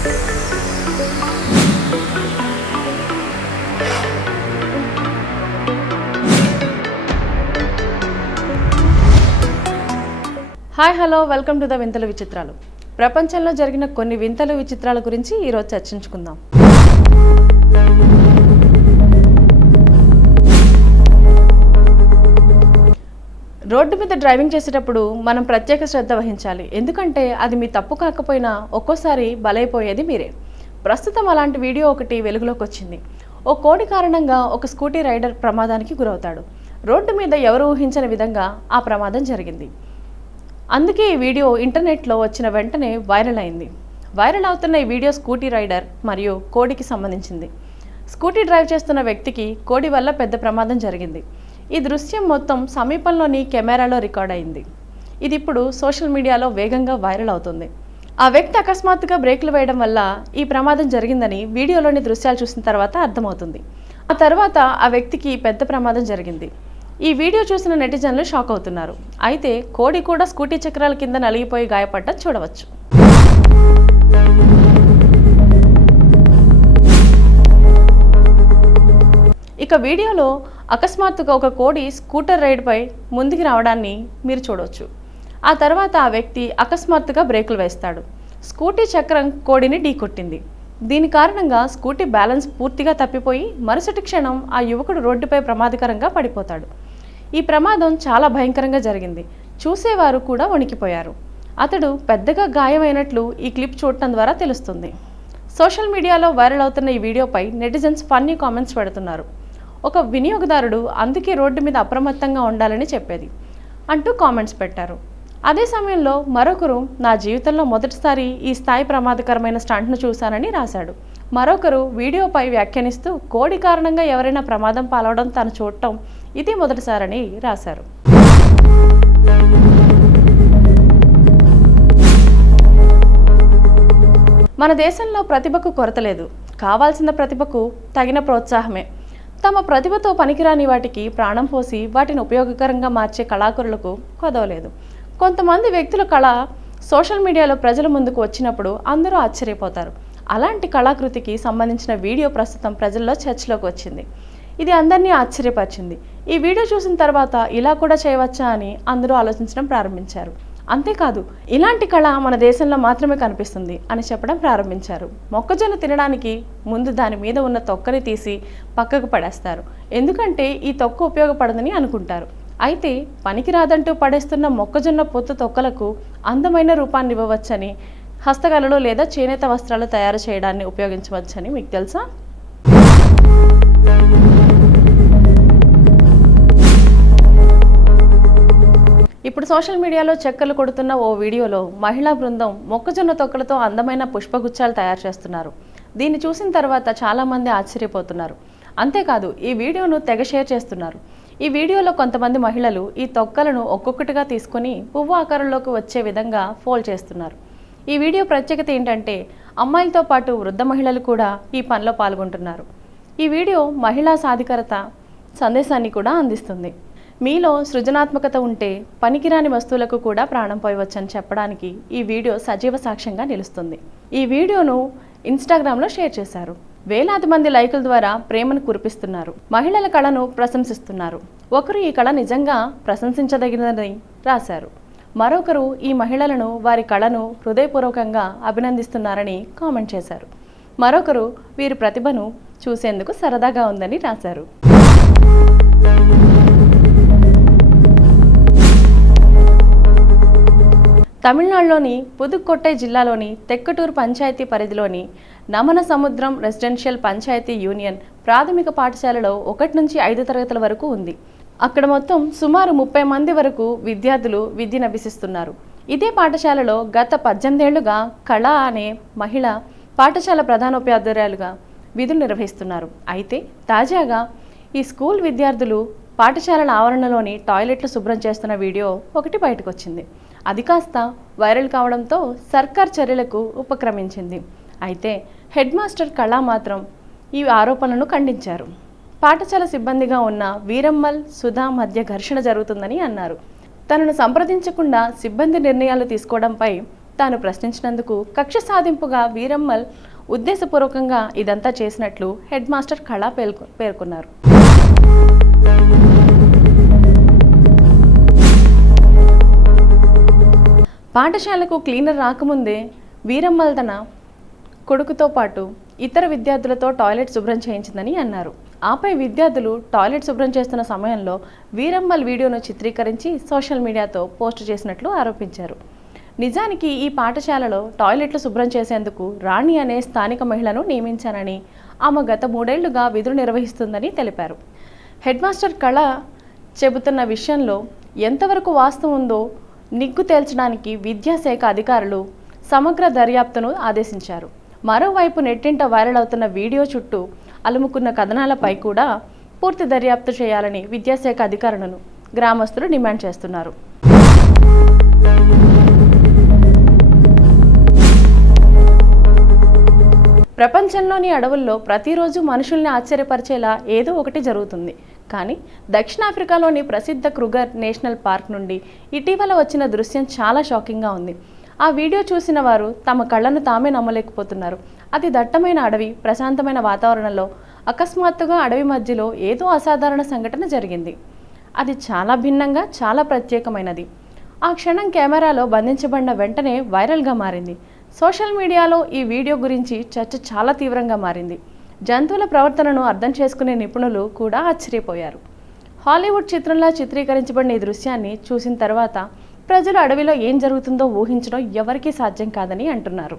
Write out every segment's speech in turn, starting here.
Hi hello welcome to the వింతలు విచిత్రాలు. ప్రపంచంలో జరిగిన కొన్ని వింతలు విచిత్రాల గురించి ఈరోజు చర్చించుకుందాం. రోడ్డు మీద డ్రైవింగ్ చేసేటప్పుడు మనం ప్రత్యేక శ్రద్ధ వహించాలి. ఎందుకంటే అది మీ తప్పు కాకపోయినా ఒక్కోసారి బలైపోయేది మీరే. ప్రస్తుతం అలాంటి వీడియో ఒకటి వెలుగులోకి వచ్చింది. ఓ కోడి కారణంగా ఒక స్కూటీ రైడర్ ప్రమాదానికి గురవుతాడు. రోడ్డు మీద ఎవరు ఊహించని విధంగా ఆ ప్రమాదం జరిగింది. అందుకే ఈ వీడియో ఇంటర్నెట్లో వచ్చిన వెంటనే వైరల్ అయింది. వైరల్ అవుతున్న ఈ వీడియో స్కూటీ రైడర్ మరియు కోడికి సంబంధించింది. స్కూటీ డ్రైవ్ చేస్తున్న వ్యక్తికి కోడి వల్ల పెద్ద ప్రమాదం జరిగింది. ఈ దృశ్యం మొత్తం సమీపంలోని కెమెరాలో రికార్డ్ అయింది. ఇది ఇప్పుడు సోషల్ మీడియాలో వేగంగా వైరల్ అవుతుంది. ఆ వ్యక్తి అకస్మాత్తుగా బ్రేకులు వేయడం వల్ల ఈ ప్రమాదం జరిగిందని వీడియోలోని దృశ్యాలు చూసిన తర్వాత అర్థమవుతుంది. ఆ తర్వాత ఆ వ్యక్తికి పెద్ద ప్రమాదం జరిగింది. ఈ వీడియో చూసిన నెటిజన్లు షాక్ అవుతున్నారు. అయితే కోడి కూడా స్కూటీ చక్రాల కింద నలిగిపోయి గాయపడటం చూడవచ్చు. ఇక వీడియోలో అకస్మాత్తుగా ఒక కోడి స్కూటర్ రైడ్పై ముందుకు రావడాన్ని మీరు చూడవచ్చు. ఆ తర్వాత ఆ వ్యక్తి అకస్మాత్తుగా బ్రేకులు వేస్తాడు. స్కూటీ చక్రం కోడిని ఢీకొట్టింది. దీని కారణంగా స్కూటీ బ్యాలెన్స్ పూర్తిగా తప్పిపోయి మరుసటి క్షణం ఆ యువకుడు రోడ్డుపై ప్రమాదకరంగా పడిపోతాడు. ఈ ప్రమాదం చాలా భయంకరంగా జరిగింది. చూసేవారు కూడా వణికిపోయారు. అతడు పెద్దగా గాయమైనట్లు ఈ క్లిప్ చూడటం ద్వారా తెలుస్తుంది. సోషల్ మీడియాలో వైరల్ అవుతున్న ఈ వీడియోపై నెటిజన్స్ ఫన్నీ కామెంట్స్ పెడుతున్నారు. ఒక వినియోగదారుడు అందుకే రోడ్డు మీద అప్రమత్తంగా ఉండాలని చెప్పేది అంటూ కామెంట్స్ పెట్టారు. అదే సమయంలో మరొకరు నా జీవితంలో మొదటిసారి ఈ స్థాయి ప్రమాదకరమైన స్టంట్ను చూశానని రాశాడు. మరొకరు వీడియోపై వ్యాఖ్యానిస్తూ కోడి కారణంగా ఎవరైనా ప్రమాదం పాలవడం తాను చూడటం ఇది మొదటిసారని రాశారు. మన దేశంలో ప్రతిభకు కొరత లేదు. కావాల్సిన ప్రతిభకు తగిన ప్రోత్సాహమే. తమ ప్రతిభతో పనికిరాని వాటికి ప్రాణం పోసి వాటిని ఉపయోగకరంగా మార్చే కళాకారులకు కొదవలేదు. కొంతమంది వ్యక్తుల కళ సోషల్ మీడియాలో ప్రజల ముందుకు వచ్చినప్పుడు అందరూ ఆశ్చర్యపోతారు. అలాంటి కళాకృతికి సంబంధించిన వీడియో ప్రస్తుతం ప్రజల్లో చర్చలోకి వచ్చింది. ఇది అందరినీ ఆశ్చర్యపరిచింది. ఈ వీడియో చూసిన తర్వాత ఇలా కూడా చేయవచ్చా అని అందరూ ఆలోచించడం ప్రారంభించారు. అంతేకాదు ఇలాంటి కళ మన దేశంలో మాత్రమే కనిపిస్తుంది అని చెప్పడం ప్రారంభించారు. మొక్కజొన్న తినడానికి ముందు దాని మీద ఉన్న తొక్కని తీసి పక్కకు పడేస్తారు. ఎందుకంటే ఈ తొక్క ఉపయోగపడదని అనుకుంటారు. అయితే పనికిరాదంటూ పడేస్తున్న మొక్కజొన్న పొత్తు తొక్కలకు అందమైన రూపాన్ని ఇవ్వవచ్చని, హస్తకళలు లేదా చేనేత వస్త్రాలు తయారు చేయడాన్ని ఉపయోగించవచ్చని మీకు తెలుసా? ఇప్పుడు సోషల్ మీడియాలో చక్కర్లు కొడుతున్న ఓ వీడియోలో మహిళా బృందం మొక్కజొన్న తొక్కలతో అందమైన పుష్పగుచ్చాలు తయారు చేస్తున్నారు. దీన్ని చూసిన తర్వాత చాలామంది ఆశ్చర్యపోతున్నారు. అంతేకాదు ఈ వీడియోను తెగ షేర్ చేస్తున్నారు. ఈ వీడియోలో కొంతమంది మహిళలు ఈ తొక్కలను ఒక్కొక్కటిగా తీసుకొని పువ్వు ఆకారంలోకి వచ్చే విధంగా ఫోల్డ్ చేస్తున్నారు. ఈ వీడియో ప్రత్యేకత ఏంటంటే అమ్మాయిలతో పాటు వృద్ధ మహిళలు కూడా ఈ పనిలో పాల్గొంటున్నారు. ఈ వీడియో మహిళా సాధికారత సందేశాన్ని కూడా అందిస్తుంది. మీలో సృజనాత్మకత ఉంటే పనికిరాని వస్తువులకు కూడా ప్రాణం పోయవచ్చని చెప్పడానికి ఈ వీడియో సజీవ సాక్ష్యంగా నిలుస్తుంది. ఈ వీడియోను ఇన్స్టాగ్రామ్లో షేర్ చేశారు. వేలాది మంది లైకుల ద్వారా ప్రేమను కురిపిస్తున్నారు. మహిళల కళను ప్రశంసిస్తున్నారు. ఒకరు ఈ కళ నిజంగా ప్రశంసించదగినదని రాశారు. మరొకరు ఈ మహిళలను వారి కళను హృదయపూర్వకంగా అభినందిస్తున్నారని కామెంట్ చేశారు. మరొకరు వీరి ప్రతిభను చూసేందుకు సరదాగా ఉందని రాశారు. తమిళనాడులోని పుదుక్కోట్టై జిల్లాలోని తెక్కటూరు పంచాయతీ పరిధిలోని నమన సముద్రం రెసిడెన్షియల్ పంచాయతీ యూనియన్ ప్రాథమిక పాఠశాలలో 1 నుంచి 5 తరగతుల వరకు ఉంది. అక్కడ మొత్తం సుమారు 30 మంది వరకు విద్యార్థులు విద్యను అభ్యసిస్తున్నారు. ఇదే పాఠశాలలో గత 18 ఏళ్లుగా కళ అనే మహిళ పాఠశాల ప్రధానోపాధ్యాయులుగా విధులు నిర్వహిస్తున్నారు. అయితే తాజాగా ఈ స్కూల్ విద్యార్థులు పాఠశాలల ఆవరణలోని టాయిలెట్లు శుభ్రం చేస్తున్న వీడియో ఒకటి బయటకు వచ్చింది. అది కాస్త వైరల్ కావడంతో సర్కార్ చర్యలకు ఉపక్రమించింది. అయితే హెడ్ మాస్టర్ కళ మాత్రం ఈ ఆరోపణలను ఖండించారు. పాఠశాల సిబ్బందిగా ఉన్న వీరమ్మల్ సుధా మధ్య ఘర్షణ జరుగుతుందని అన్నారు. తనను సంప్రదించకుండా సిబ్బంది నిర్ణయాలు తీసుకోవడంపై తాను ప్రశ్నించినందుకు కక్ష సాధింపుగా వీరమ్మల్ ఉద్దేశపూర్వకంగా ఇదంతా చేసినట్లు హెడ్ మాస్టర్ కళ పేర్కొన్నారు. పాఠశాలకు క్లీనర్ రాకముందే వీరమ్మల్ తన కొడుకుతో పాటు ఇతర విద్యార్థులతో టాయిలెట్ శుభ్రం చేయించిందని అన్నారు. ఆపై విద్యార్థులు టాయిలెట్ శుభ్రం చేస్తున్న సమయంలో వీరమ్మల్ వీడియోను చిత్రీకరించి సోషల్ మీడియాతో పోస్టు చేసినట్లు ఆరోపించారు. నిజానికి ఈ పాఠశాలలో టాయిలెట్లు శుభ్రం చేసేందుకు రాణి అనే స్థానిక మహిళను నియమించానని, ఆమె గత 3 ఏళ్లుగా విధులు నిర్వహిస్తుందని తెలిపారు. హెడ్ మాస్టర్ కళ చెబుతున్న విషయంలో ఎంతవరకు వాస్తవం ఉందో నిగ్గు తేల్చడానికి విద్యాశాఖ అధికారులు సమగ్ర దర్యాప్తును ఆదేశించారు. మరోవైపు నెట్టింట వైరల్ అవుతున్న వీడియో చుట్టూ అలుముకున్న కథనాలపై కూడా పూర్తి దర్యాప్తు చేయాలని విద్యాశాఖ అధికారులను గ్రామస్తులు డిమాండ్ చేస్తున్నారు. ప్రపంచంలోని అడవుల్లో ప్రతిరోజు మనుషుల్ని ఆశ్చర్యపరిచేలా ఏదో ఒకటి జరుగుతుంది. కానీ దక్షిణాఫ్రికాలోని ప్రసిద్ధ క్రూగర్ నేషనల్ పార్క్ నుండి ఇటీవల వచ్చిన దృశ్యం చాలా షాకింగ్గా ఉంది. ఆ వీడియో చూసిన వారు తమ కళ్ళను తామే నమ్మలేకపోతున్నారు. అతి దట్టమైన అడవి, ప్రశాంతమైన వాతావరణంలో అకస్మాత్తుగా అడవి మధ్యలో ఏదో అసాధారణ సంఘటన జరిగింది. అది చాలా భిన్నంగా, చాలా ప్రత్యేకమైనది. ఆ క్షణం కెమెరాలో బంధించబడిన వెంటనే వైరల్గా మారింది. సోషల్ మీడియాలో ఈ వీడియో గురించి చర్చ చాలా తీవ్రంగా మారింది. జంతువుల ప్రవర్తనను అర్థం చేసుకునే నిపుణులు కూడా ఆశ్చర్యపోయారు. హాలీవుడ్ చిత్రంలా చిత్రీకరించబడిన ఈ దృశ్యాన్ని చూసిన తర్వాత ప్రజలు అడవిలో ఏం జరుగుతుందో ఊహించడం ఎవరికీ సాధ్యం కాదని అంటున్నారు.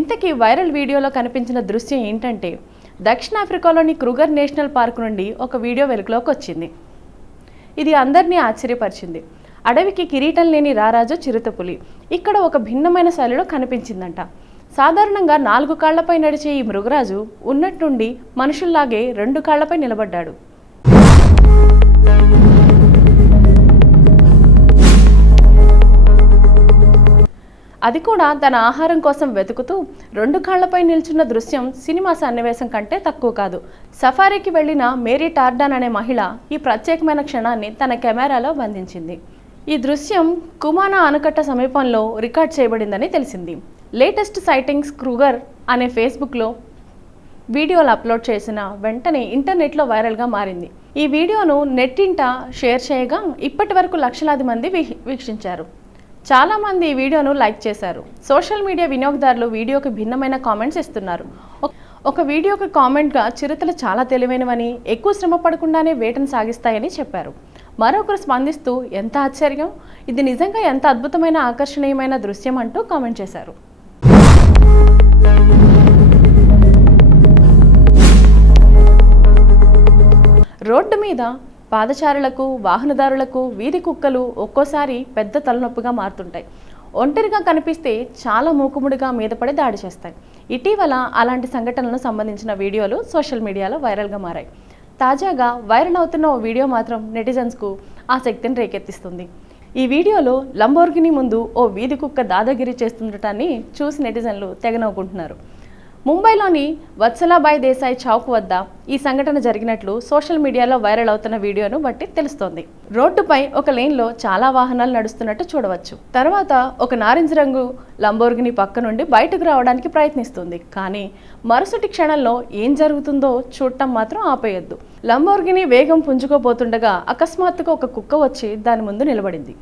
ఇంతకీ వైరల్ వీడియోలో కనిపించిన దృశ్యం ఏంటంటే, దక్షిణాఫ్రికాలోని క్రూగర్ నేషనల్ పార్క్ నుండి ఒక వీడియో వెలుగులోకి వచ్చింది. ఇది అందరినీ ఆశ్చర్యపరిచింది. అడవికి కిరీటం లేని రారాజు చిరుతపులి ఇక్కడ ఒక భిన్నమైన శైలిలో కనిపించిందంట. సాధారణంగా 4 కాళ్లపై నడిచే ఈ మృగరాజు ఉన్నట్టుండి మనుషుల్లాగే 2 కాళ్లపై నిలబడ్డాడు. అది కూడా తన ఆహారం కోసం వెతుకుతూ 2 కాళ్లపై నిల్చున్న దృశ్యం సినిమా సన్నివేశం కంటే తక్కువ కాదు. సఫారీకి వెళ్లిన మేరీ టార్డాన్ అనే మహిళ ఈ ప్రత్యేకమైన క్షణాన్ని తన కెమెరాలో బంధించింది. ఈ దృశ్యం కుమానా ఆనకట్ట సమీపంలో రికార్డ్ చేయబడిందని తెలిసింది. లేటెస్ట్ సైటింగ్స్ క్రూగర్ అనే ఫేస్బుక్లో వీడియోలు అప్లోడ్ చేసిన వెంటనే ఇంటర్నెట్లో వైరల్గా మారింది. ఈ వీడియోను నెట్టింట షేర్ చేయగా ఇప్పటి వరకు లక్షలాది మంది వీక్షించారు. చాలామంది ఈ వీడియోను లైక్ చేశారు. సోషల్ మీడియా వినియోగదారులు వీడియోకి భిన్నమైన కామెంట్స్ ఇస్తున్నారు. ఒక వీడియోకి కామెంట్గా చిరుతలు చాలా తెలివైనవని, ఎక్కువ శ్రమ పడకుండానే వేటను సాగిస్తాయని చెప్పారు. మరొకరు స్పందిస్తూ ఎంత ఆశ్చర్యం, ఇది నిజంగా ఎంత అద్భుతమైన ఆకర్షణీయమైన దృశ్యం అంటూ కామెంట్ చేశారు. రోడ్డు మీద పాదచారులకు, వాహనదారులకు వీధి కుక్కలు ఒక్కోసారి పెద్ద తలనొప్పిగా మారుతుంటాయి. ఒంటరిగా కనిపిస్తే చాలా మూకుముడిగా మీద పడి దాడి చేస్తాయి. ఇటీవల అలాంటి సంఘటనలకు సంబంధించిన వీడియోలు సోషల్ మీడియాలో వైరల్గా మారాయి. తాజాగా వైరల్ అవుతున్న ఓ వీడియో మాత్రం నెటిజన్స్కు ఆసక్తిని రేకెత్తిస్తుంది. ఈ వీడియోలో లంబోర్గిని ముందు ఓ వీధి కుక్క దాదాగిరి చేస్తుండటాన్ని చూసి నెటిజన్లు తెగ నవ్వుకుంటున్నారు. ముంబైలోని వత్సలాబాయ్ దేశాయ్ చౌక్ వద్ద ఈ సంఘటన జరిగినట్లు సోషల్ మీడియాలో వైరల్ అవుతున్న వీడియోను బట్టి తెలుస్తోంది. రోడ్డుపై ఒక లేన్లో చాలా వాహనాలు నడుస్తున్నట్టు చూడవచ్చు. తర్వాత ఒక నారింజ రంగు లంబోర్గిని పక్క నుండి బయటకు రావడానికి ప్రయత్నిస్తుంది. కానీ మరుసటి క్షణంలో ఏం జరుగుతుందో చూడటం మాత్రం ఆపేయొద్దు. లంబోర్గిని వేగం పుంజుకోపోతుండగా అకస్మాత్తుగా ఒక కుక్క వచ్చి దాని ముందు నిలబడింది.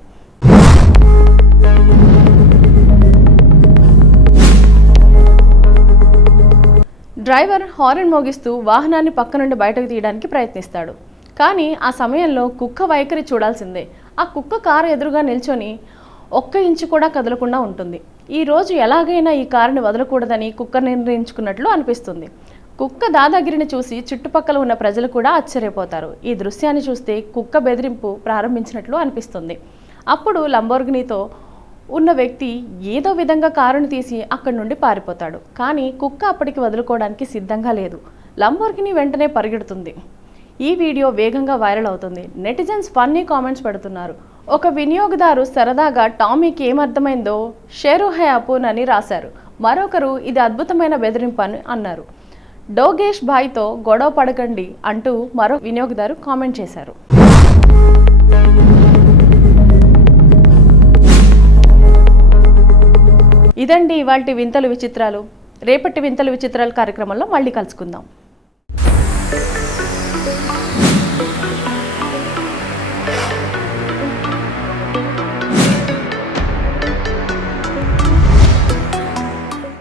డ్రైవర్ హారన్ మోగిస్తూ వాహనాన్ని పక్క నుండి బయటకు తీయడానికి ప్రయత్నిస్తాడు. కానీ ఆ సమయంలో కుక్క వైఖరి చూడాల్సిందే. ఆ కుక్క కారు ఎదురుగా నిల్చొని 1 ఇంచు కూడా కదలకుండా ఉంటుంది. ఈ రోజు ఎలాగైనా ఈ కారుని వదలకూడదని కుక్క నిర్ణయించుకున్నట్లు అనిపిస్తుంది. కుక్క దాదాగిరిని చూసి చుట్టుపక్కల ఉన్న ప్రజలు కూడా ఆశ్చర్యపోతారు. ఈ దృశ్యాన్ని చూస్తే కుక్క బెదిరింపు ప్రారంభించినట్లు అనిపిస్తుంది. అప్పుడు లంబోర్గినితో ఉన్న వ్యక్తి ఏదో విధంగా కారును తీసి అక్కడి నుండి పారిపోతాడు. కానీ కుక్క అప్పటికి వదులుకోవడానికి సిద్ధంగా లేదు. లంబోర్గిని వెంటనే పరిగెడుతుంది. ఈ వీడియో వేగంగా వైరల్ అవుతుంది. నెటిజన్స్ ఫన్నీ కామెంట్స్ పెడుతున్నారు. ఒక వినియోగదారు సరదాగా టామీకి ఏమర్థమైందో షేరు హై అపూన్ అని రాశారు. మరొకరు ఇది అద్భుతమైన బెదిరింపు అని అన్నారు. డోగేష్ భాయ్తో గొడవ పడకండి అంటూ మరో వినియోగదారు కామెంట్ చేశారు. ఇదండి ఇవాల్టి వింతలు విచిత్రాలు. రేపటి వింతలు విచిత్రాలు కార్యక్రమంలో మళ్ళీ కలుసుకుందాం.